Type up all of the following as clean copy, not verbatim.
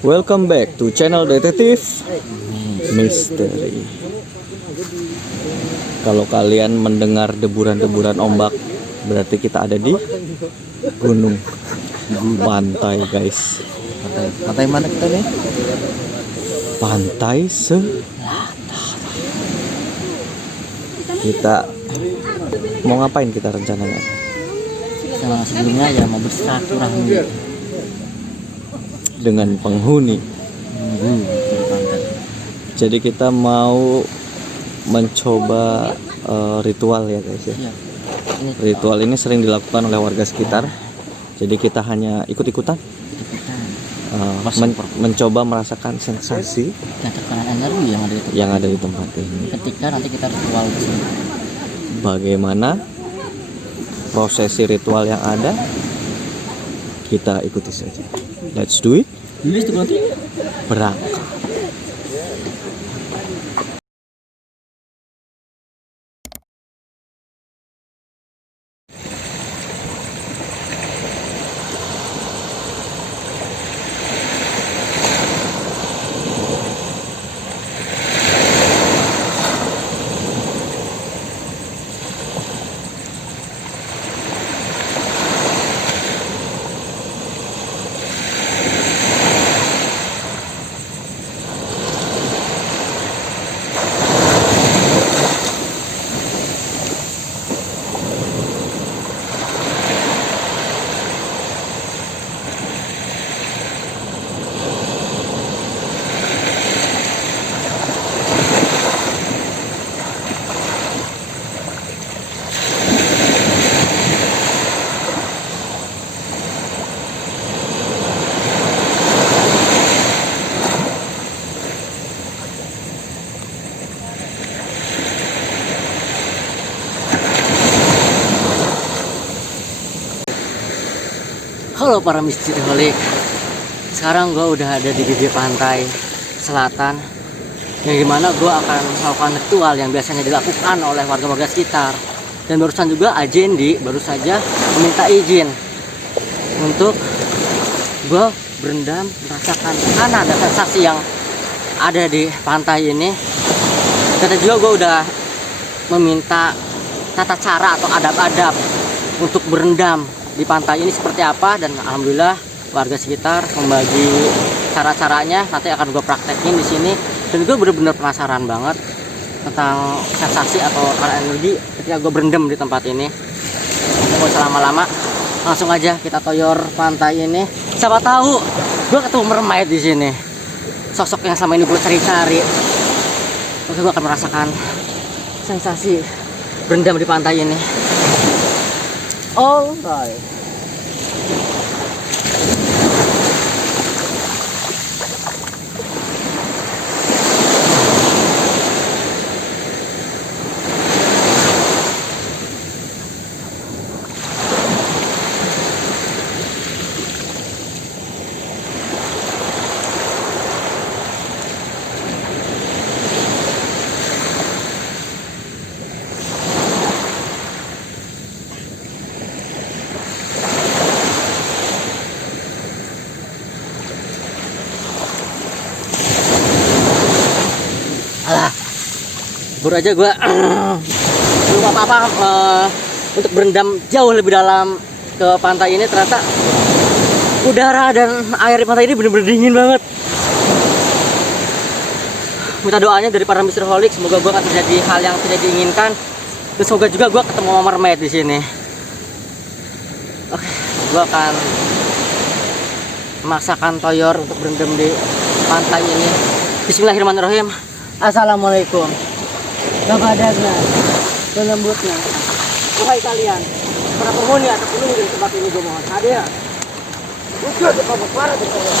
Welcome back to channel Detektif Misteri. Kalau kalian mendengar deburan-deburan ombak, berarti kita ada di gunung pantai, guys. Pantai mana kita nih? Pantai Selatan. Kita mau ngapain kita rencananya? Sebelumnya ya mau bersilaturahmi Dengan penghuni. Jadi kita mau mencoba ritual ya guys ya. Ritual ini sering dilakukan oleh warga sekitar. Jadi kita hanya ikut-ikutan mencoba merasakan sensasi tekanan energi yang ada di tempat ini. Ketika nanti kita ritual di sini. Bagaimana prosesi ritual yang ada, kita ikuti saja. Let's do it. Berangkat. Halo para misteriholik. Sekarang gue udah ada di bibir pantai selatan, yang dimana gue akan melakukan ritual yang biasanya dilakukan oleh warga-warga sekitar. Dan barusan juga Ajendi baru saja meminta izin untuk gue berendam, merasakan karena ada sensasi yang ada di pantai ini. Dan juga gue udah meminta tata cara atau adab-adab untuk berendam di pantai ini seperti apa, dan alhamdulillah warga sekitar membagi cara-caranya. Nanti akan gue praktekin di sini, dan gue bener-bener penasaran banget tentang sensasi atau energi ketika gue berendam di tempat ini. Gak usah lama-lama, langsung aja kita toyor pantai ini. Siapa tahu gue ketemu mermaid di sini, sosok yang selama ini gue cari-cari. Oke, gue akan merasakan sensasi berendam di pantai ini. Alright. Baru aja gue belum apa-apa untuk berendam jauh lebih dalam ke pantai ini. Ternyata udara dan air di pantai ini bener-bener dingin banget. Minta doanya dari para misteriholik, semoga gue akan terjadi hal yang tidak diinginkan, dan semoga juga gue ketemu sama mermaid di sini. Oke, gue akan memaksakan toyor untuk berendam di pantai ini. Bismillahirrahmanirrahim. Assalamualaikum. Kabadagna, lembutnya. Wahai kalian, para penghuni atau penunggu di tempat ini, gue mohon hadir. Wujud di bawah suara di bawah.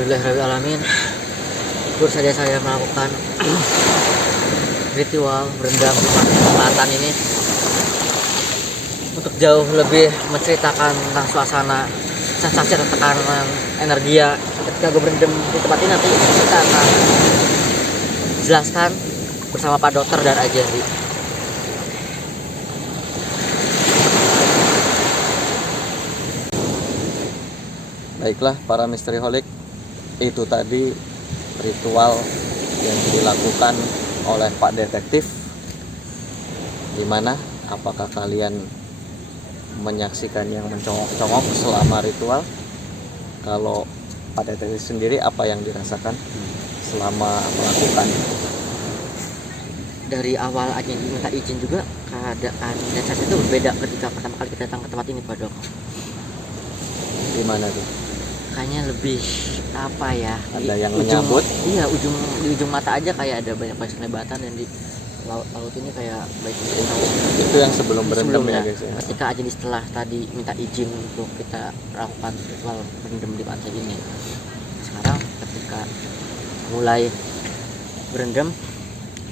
Alhamdulillahirrahmanirrahim. Baru saja saya melakukan ritual berendam di pantai selatan ini untuk jauh lebih menceritakan tentang suasana, sensasi dan tekanan energi ya ketika gue berendam di tempat ini. Nanti kita akan jelaskan bersama Pak Dokter dan Ajendi. Baiklah para misteriholik, itu tadi ritual yang dilakukan oleh Pak Detektif. Dimana apakah kalian menyaksikan yang mencongok-congok selama ritual? Kalau Pak Detektif sendiri apa yang dirasakan selama melakukan? Dari awal aja minta izin juga, keadaan dan sensasi itu berbeda ketika pertama kali kita datang ke tempat ini Pak Dok. Gimana tuh? Kayaknya lebih apa ya, Ada yang menyambut? Iya, di ujung mata aja kayak ada banyak kelebatan, dan di laut ini kayak baik Itu yang sebelum berendam ya sebelumnya. guys ya. Ketika aja setelah tadi minta izin untuk kita lakukan ritual berendam di pantai ini, sekarang ketika mulai berendam,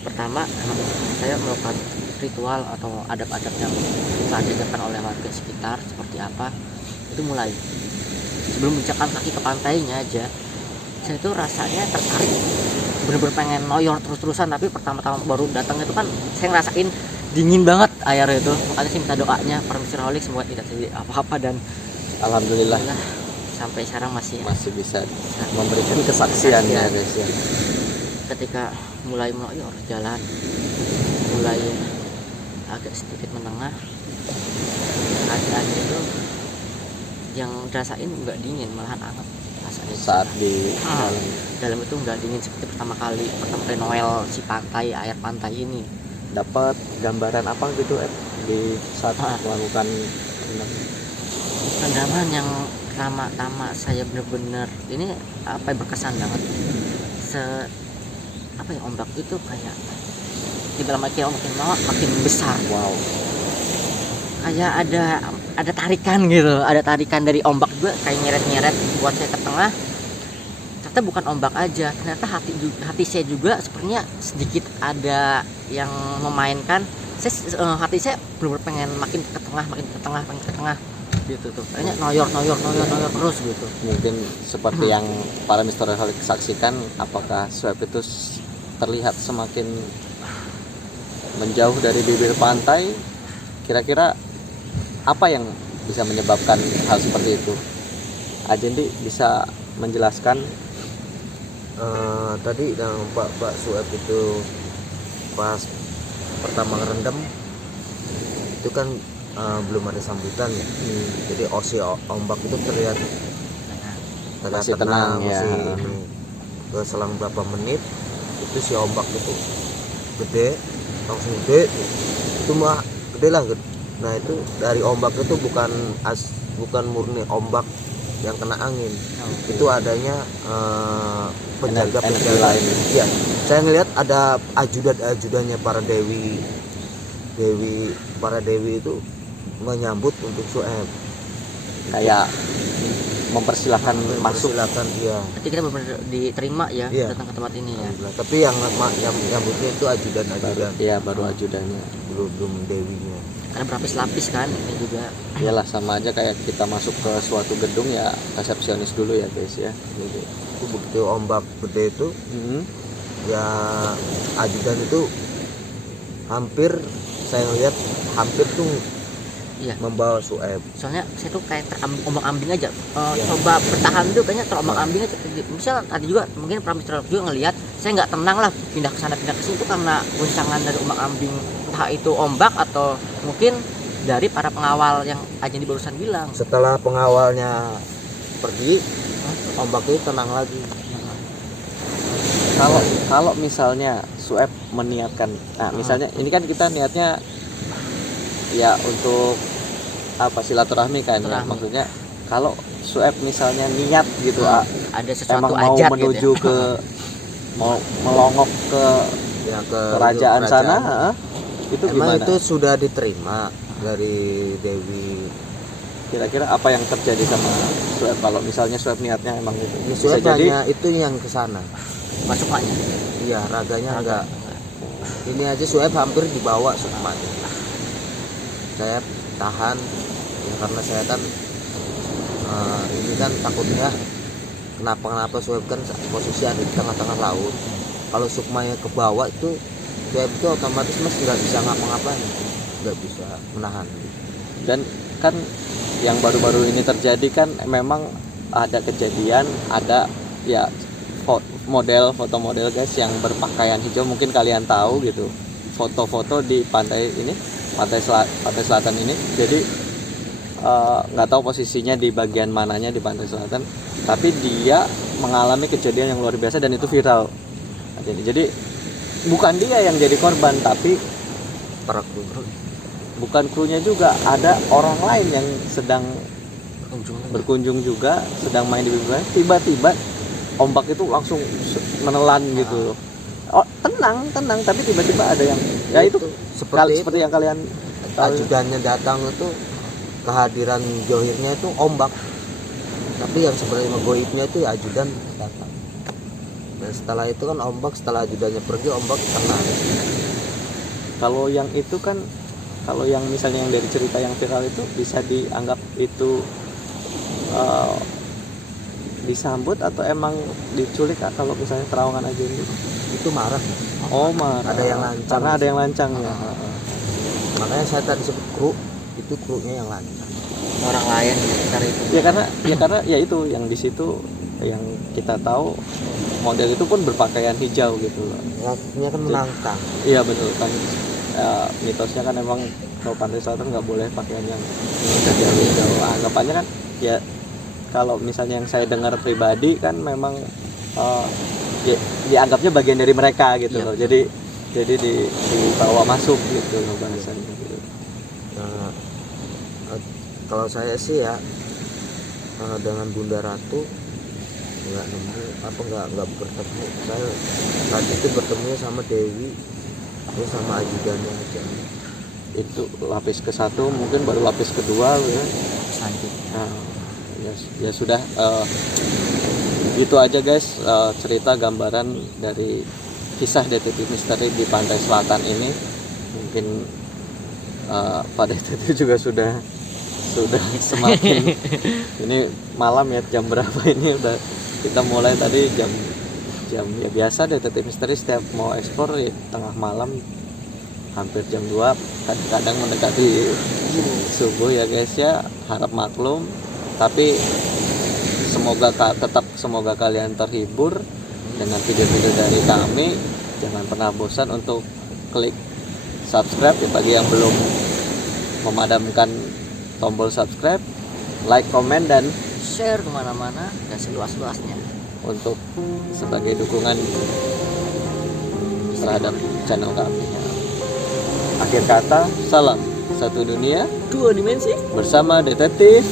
pertama emang saya melakukan ritual atau adab-adab yang telah diajarkan oleh warga sekitar seperti apa, itu mulai sebelum menginjakkan kaki ke pantainya aja saya itu rasanya tertarik, bener-bener pengen noyor terus-terusan. Tapi pertama-tama baru datang itu kan saya ngerasain dingin banget airnya itu, makanya saya minta doanya para misteriholik semoga tidak terjadi apa-apa, dan Alhamdulillah sampai sekarang masih bisa memberikan kesaksiannya guys ya. Ketika mulai meloyor jalan, mulai agak sedikit menengah, keadaannya itu yang dirasain nggak dingin, malahan hangat rasanya. Saat di dalam itu nggak dingin seperti pertama kali Noel si pantai, air pantai ini. Dapat gambaran apa gitu di saat melakukan rendaman yang pertama saya bener-bener ini apa ya, berkesan banget. Ombak itu kayak di dalam makin besar. wow, Kayak ada tarikan gitu, ada tarikan dari ombak juga kayak nyeret-nyeret buat saya ke tengah. Ternyata bukan ombak aja, ternyata hati saya juga sepertinya sedikit ada yang memainkan. Hati saya benar-benar pengen makin ke tengah gitu tuh. Kayaknya noyor terus gitu. mungkin seperti yang para misteriholik saksikan, apakah swab itu terlihat semakin menjauh dari bibir pantai? Kira-kira apa yang bisa menyebabkan hal seperti itu? Ajendi bisa menjelaskan? Tadi yang Pak Sueb itu pas pertama ngerendam itu kan belum ada sambutan ya. Jadi ombak itu terlihat Masih tenang ya. masih ini. Selang berapa menit itu si ombak itu gede, langsung gede, itu mah gede lah. Nah itu dari ombak itu bukan murni ombak yang kena angin, itu adanya penjaga lain. Ya, saya ngelihat ada ajudannya para dewi itu menyambut untuk Sueb, Kayak mempersilahkan masuk. iya. Berarti kita benar-benar diterima ya, Iya. datang ke tempat ini ya. Tapi yang nyambutnya itu ajudan Iya, baru ajudannya. belum dewinya. Karena berlapis-lapis kan ini juga. Iyalah, sama aja kayak kita masuk ke suatu gedung ya, resepsionis dulu ya guys ya. Jadi Itu begitu ombak gede itu ya ajudan itu hampir saya lihat hampir tuh Iya. membawa Sueb. Soalnya saya tuh kayak terombang-ambing aja. Coba bertahan tuh kayaknya terombang-ambing aja. Misal tadi juga mungkin para misteriolog juga ngelihat saya nggak tenang lah, pindah ke sana pindah ke sini itu karena guncangan dari ombang-ambing, entah itu ombak atau mungkin dari para pengawal yang Ajendi barusan bilang. Setelah pengawalnya pergi, ombak itu tenang lagi. Kalau misalnya Sueb meniatkan, nah misalnya ini kan kita niatnya ya untuk apa, silaturahmi kan ya, maksudnya kalau Sueb misalnya niat gitu Ada sesuatu emang mau ajak menuju gitu ya. ke mau melongok ke Ya ke kerajaan sana, itu Emang gimana? itu sudah diterima dari Dewi kira-kira apa yang terjadi sama Sueb kalau misalnya Sueb niatnya emang itu Ini bisa Sueb jadi hanya itu yang ke sana. Masuk maknya. Iya, raganya enggak. Ini aja Sueb hampir dibawa Sukmanya. Saya tahan ya, karena saya kan ini kan takutnya kenapa Sueb kan posisi ada di tengah-tengah laut. Kalau Sukmanya ke bawah itu Sueb itu otomatis mas nggak bisa ngapa-ngapain, nggak bisa menahan. dan kan yang baru-baru ini terjadi kan memang ada kejadian ada ya foto model guys yang berpakaian hijau, mungkin kalian tahu gitu, foto-foto di pantai ini, pantai selatan ini. Jadi nggak tahu posisinya di bagian mananya di pantai selatan, tapi dia mengalami kejadian yang luar biasa dan itu viral. Jadi bukan dia yang jadi korban, tapi Para kru bukan krunya juga, ada orang lain yang sedang berkunjung juga, sedang main di bibir, tiba-tiba ombak itu langsung menelan gitu. Oh, tenang, tapi tiba-tiba ada yang ya itu seperti yang kalian tahu. ajudannya datang itu, kehadiran Johirnya itu ombak, tapi yang sebenarnya goibnya itu ya ajudan datang. Dan setelah itu kan ombak, setelah ajudannya pergi ombak tenang. Kalau yang itu kan, kalau yang misalnya yang dari cerita yang viral itu bisa dianggap itu disambut atau emang diculik kalau misalnya Terawangan aja ini? Itu marah. Oh marah. Ada yang lancang. Karena ada yang lancang ya. Makanya saya tadi sebut kru, itu krunya yang lancang. Orang lain di sekitar itu. Ya karena ya itu yang di situ yang kita tahu model itu pun berpakaian hijau gitu loh. Artinya kan menantang. Iya betul kan. Mitosnya kan emang kalau pantai selatan nggak boleh pakaian yang hijau. Anggapannya kan ya kalau misalnya yang saya dengar pribadi kan memang dianggapnya bagian dari mereka gitu loh. Jadi dibawa masuk gitu loh bahasanya gitu. Nah, kalau saya sih ya dengan Bunda Ratu nggak nemu nggak bertemu. Saya tadi itu bertemu sama Dewi, terus sama ajudannya aja. Itu lapis ke-1, mungkin baru lapis kedua ya. Selanjutnya. Nah, ya sudah gitu aja guys, cerita gambaran dari kisah detektif misteri di pantai selatan ini. Mungkin Pak detektif juga sudah semakin ini malam ya, jam berapa ini udah kita mulai tadi jam ya biasa detektif misteri setiap mau ekspor ya, tengah malam hampir jam 2, kadang mendekati subuh ya guys ya, harap maklum. Tapi semoga kalian terhibur dengan video-video dari kami. Jangan pernah bosan untuk klik subscribe ya, bagi yang belum memadamkan tombol subscribe, like, komen, dan Share kemana-mana dan seluas-luasnya untuk sebagai dukungan terhadap channel kami. Akhir kata, salam satu dunia dua dimensi bersama detektif